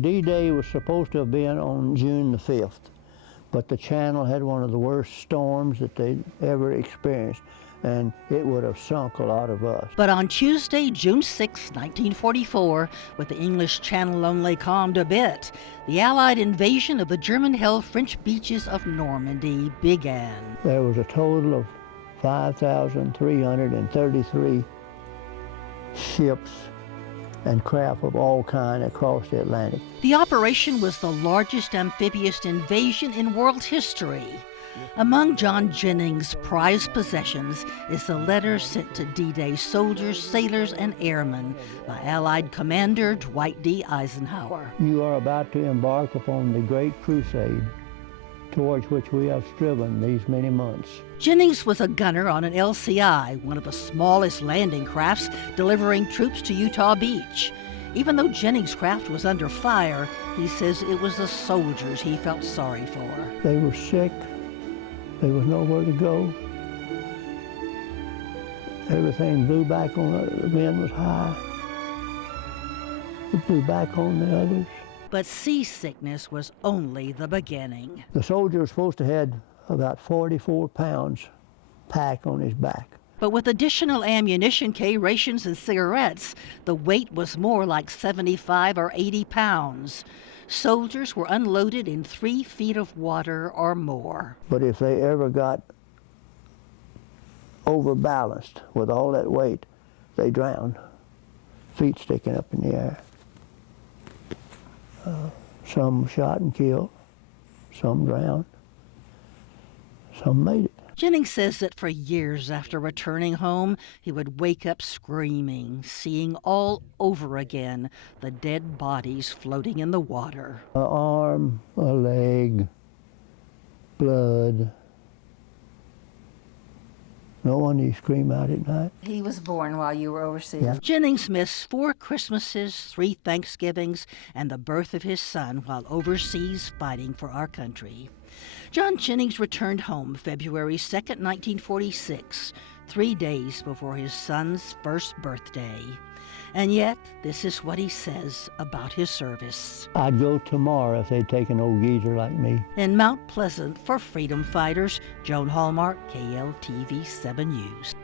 D-Day was supposed to have been on June the 5th, but the channel had one of the worst storms that they'd ever experienced, and it would have sunk a lot of us. But on Tuesday, June 6, 1944, with the English Channel only calmed a bit, the Allied invasion of the German-held French beaches of Normandy began. There was a total of 5,333 ships and craft of all kinds across the Atlantic. The operation was the largest amphibious invasion in world history. Among John Jennings' prized possessions is the letter sent to D-Day soldiers, sailors, and airmen by Allied Commander Dwight D. Eisenhower. You are about to embark upon the great crusade towards which we have striven these many months. Jennings was a gunner on an LCI, one of the smallest landing crafts delivering troops to Utah Beach. Even though Jennings' craft was under fire, he says it was the soldiers he felt sorry for. They were sick. There was nowhere to go. Everything blew back on us. The wind was high. It blew back on the others. But seasickness was only the beginning. The soldier was supposed to have about 44 pounds packed on his back. But with additional ammunition, rations, and cigarettes, the weight was more like 75 or 80 pounds. Soldiers were unloaded in 3 feet of water or more. But if they ever got overbalanced with all that weight, they drowned, feet sticking up in the air. Some shot and killed, some drowned, some made it. Jennings says that for years after returning home, he would wake up screaming, seeing all over again the dead bodies floating in the water. An arm, a leg, blood. No wonder you scream out at night. He was born while you were overseas. Yeah. Jennings missed 4 Christmases, 3 Thanksgivings, and the birth of his son while overseas fighting for our country. John Jennings returned home February 2nd, 1946, 3 days before his son's first birthday. And yet, this is what he says about his service. I'd go tomorrow if they'd take an old geezer like me. In Mount Pleasant, for freedom fighters, Joan Hallmark, KLTV 7 News.